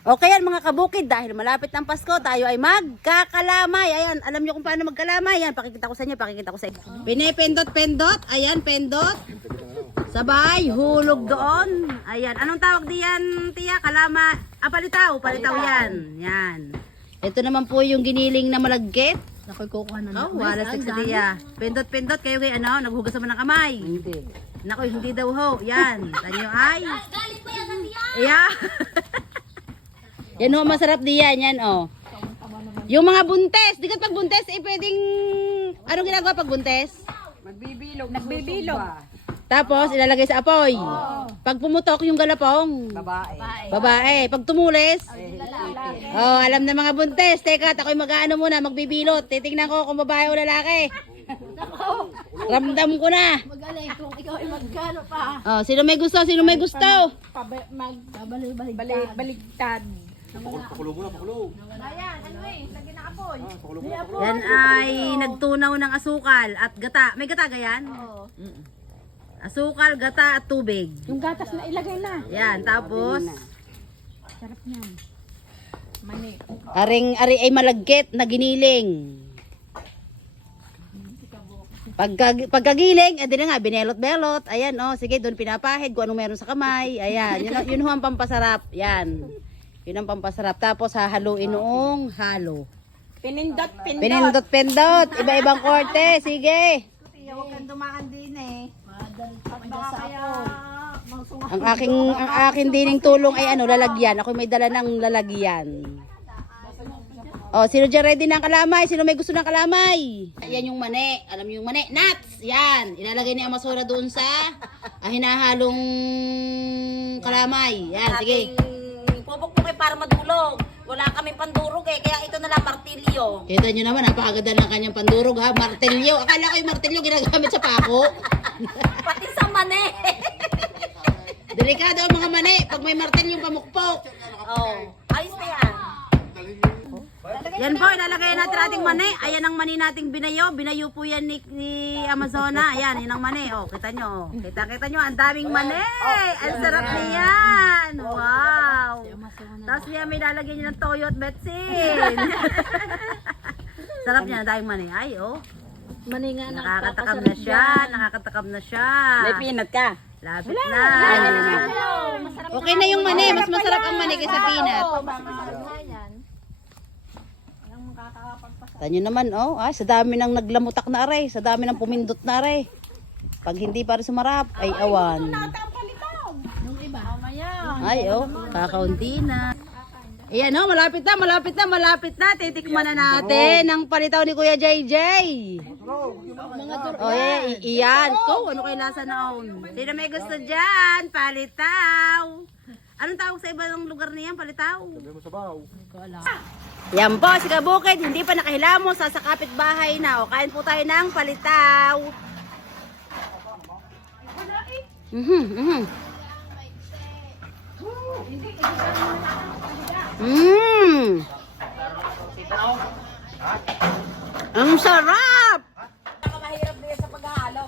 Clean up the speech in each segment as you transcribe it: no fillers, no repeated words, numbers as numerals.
Okay yan mga kabukid, dahil malapit ng Pasko, tayo ay magkakalamay. Ayan, alam nyo kung paano magkalamay. Ayan, pakikita ko sa inyo, pakikita ko sa inyo. Pinipindot-pindot, ayan, pindot. Sabay, hulog doon. Ayan, anong tawag diyan, tiya? Kalama, palitaw, palitaw yan. Yan. Ito naman po yung giniling na malagkit. Ako'y kukuha na Oh, wala sa tiya. Pindot-pindot, kayo kayo ano, naghugas naman ng kamay. Hindi. Naku, hindi daw ho. Yan, tanyo ay. Galing pa yan ang tiya. Yeah. Yan ho, masarap diyan, yan oh. Yung mga buntes, di ka pag buntes, pwedeng, anong ginagawa pag buntes? Magbibilog. Nagbibilog. Tapos, ilalagay sa apoy. Pag pumutok yung galapong, Babae. babae. Pag tumulis, oh, alam na mga buntes. Teka, ako'y mag-ano muna, magbibilot. Titingnan ko kung babae o lalaki. Ramdam ko na. Magaling kung ikaw ay magkano pa. Oh, sino may gusto, sino may gusto? Baligtad. Ayan, ano sa ginaapoy. Yan ay nagtunaw ng asukal at gata. May gata gayan? Oo. Asukal, gata at tubig. Yung gatas na ilagay na. Yan, tapos Sarap niyan. Mani. ari ay malagkit na giniling. Pagkagiling, edi na nga, binelot-belot. Ayan, oh, sige, doon pinapahid kung anong meron sa kamay. Ayan, yun ho ang pampasarap. Yan. Yun ang pampasarap. Tapos hahaluin noong halo. Pinindot. Pinindot-pindot. Iba-ibang korte. Sige. Huwag kang dumaan din eh. Ang aking dining tulong ay ano, lalagyan. Ako may dala ng lalagyan. Oh, sino dyan ready ng kalamay? Sino may gusto ng kalamay? Yan yung mani. Alam niyo yung mani? Nuts! Yan. Ilalagay ni Amasora doon sa hinahalong kalamay. Yan, sige. Pupukpukin para madulog. Wala kaming pandurog eh, kaya ito na lang martilyo. Kita nyo naman, napakaganda ng kanyang pandurog ha. Martelyo. Akala ko yung martelyo ginagamit sa pako. Pati sa mani. Delikado ang mga mani. Pag may martelyo yung pamukpok. Oh, ayos na yan. Yan po, ilalagay natin ating mani. Ayan ang mani nating binayo. Binayo po yan ni Amazona. Ayan, yan ang mani. Oh, kita nyo. Kita nyo, ang daming mani. Ang sarap niyan. Wow. Tapos niya may lalagyan nyo ng toyo at betsin. Sarap niya, ang daming mani. Ay, oh. Mani nga Nakakatakam na siya. Nakakatakam na siya. May peanut ka. Lapit na. Okay na yung mani. Mas masarap ang mani kaysa peanut. Tanyo naman, oh. Ay, sa dami ng naglamutak na aray. Sa dami ng pumindot na aray. Pag hindi para sumarap, ay awan. Ay, oh. Kakaunti na. Ayan, oh. Malapit na, malapit na, malapit na. Titikman na natin ang palitaw ni Kuya JJ. Oh, iyan. Ko, ano kay lasa noon? Sino may gusto dyan? Palitaw. Anong tawag sa ibang lugar niyan, palitaw? Yan po, si Kabukid, hindi pa nakahilamos, sa kapitbahay na. O, kain po tayo ng palitaw. Ang sarap! Mahirap din sa paghahalo.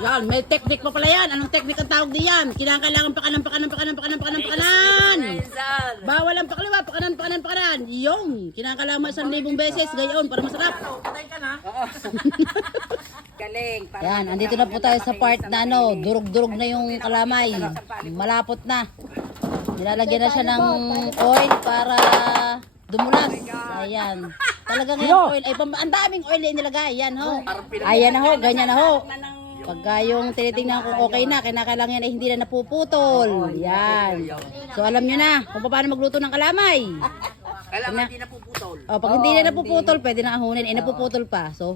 Yan, may technique pa pala yan. Anong technique ang tawag diyan? Kinakailangan pakanan. Bawal ang pakaliwa, pakanan. Yung, kinakailangan 1,000 beses. Gayon, para masarap. Galing. Yan, andito na po tayo sa part na ano, durog-durog na yung kalamay. Malapot na. Nilalagyan na siya ng oil para dumulas. Ayan. Talagang yung oil. Ay, ang daming oil na nilagay. Yan ho. Ayan na ho, ganyan na ho. Pagka yung tinitingnan kung okay na, kinakailangan yan ay hindi na napuputol. Yan. So alam nyo na kung paano magluto ng kalamay. Kailangan hindi napuputol. O, pag hindi na napuputol, pwede na ahunin. Eh, napuputol pa. So,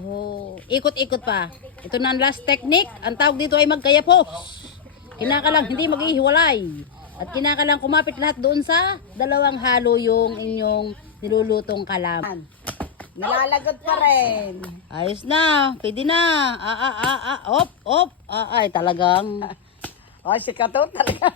ikot-ikot pa. Ito na ang last technique. Ang tawag dito ay magkayapos. Kinakalang hindi maghihiwalay. At kinakalang kumapit lahat doon sa dalawang halo yung inyong nilulutong kalamay. Nalalagot pa rin. Ayos na. Pwede na. Op. Ay, talagang. O, si Kato talaga.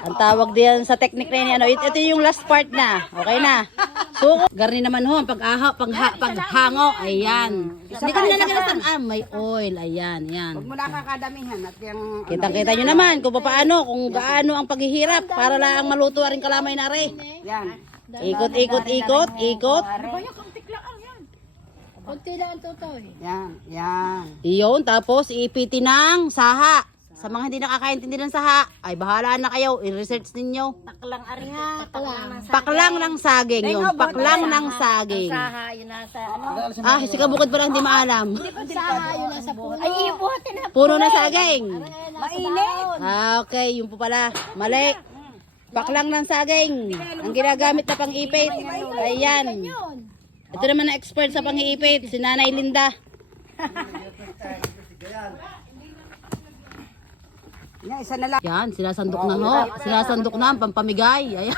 Ang tawag diyan sa technique na yun, ano, ito yung last part na. Okay na. Suko. Garni naman ho, ang paghango. Ayan. Hindi ka nilalagyan ng may oil. Ayan, ayan. Huwag mo na kakadamihan at yung... Kitang-kita nyo naman kung paano, kung gaano ang paghihirap para lang maluto rin kalamay na re. Yan. Ikot, ikot, ikot, ikot. Yan. Yan. Iyon, tapos iipitin ng saha. Sa mga hindi nakakaintindi ng saha, ay bahala na kayo, i-research ninyo. Paklang ariha. Paklang ng saging yun, paklang ng saging. Saha, yun nasa ano. Ah, si Kabukod pala hindi maalam. Ay, ibuhatin na. Puno na saging. Mainit. Ah, okay, yun po pala. Mali. Paklang ng saging. Ang ginagamit na pang-ipit. Ayan. Ito naman na expert sa pang-iipit, si Nanay Linda. Yan, isa na lang. Yan, sinasandok na ho. Sinasandok na ang pampamigay. Ayan.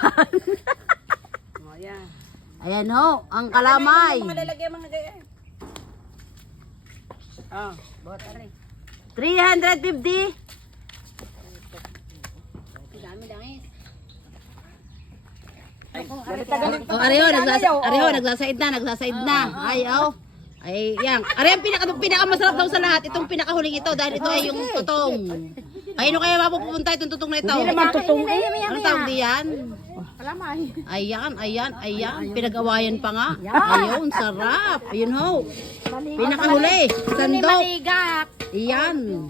O, yan. Ayan ho, ang kalamay. Mga lalagyan mga gaya. Oh, bota rin. 350. Oh, Areho, nagsasaid na. Ay, oh. Ay, yan. Are, ang pinakamasarap daw sa lahat, itong pinakahuling ito dahil ito ay yung tutong. Ay, ano kaya mapupunta itong tutong na ito? Hindi naman tutong. Ano tawag diyan? Ayan, ayan, ayan. Pinag-awayan pa nga. Ayun, sarap. Ayun ho. Pinakahuli. Sandok. Iyan.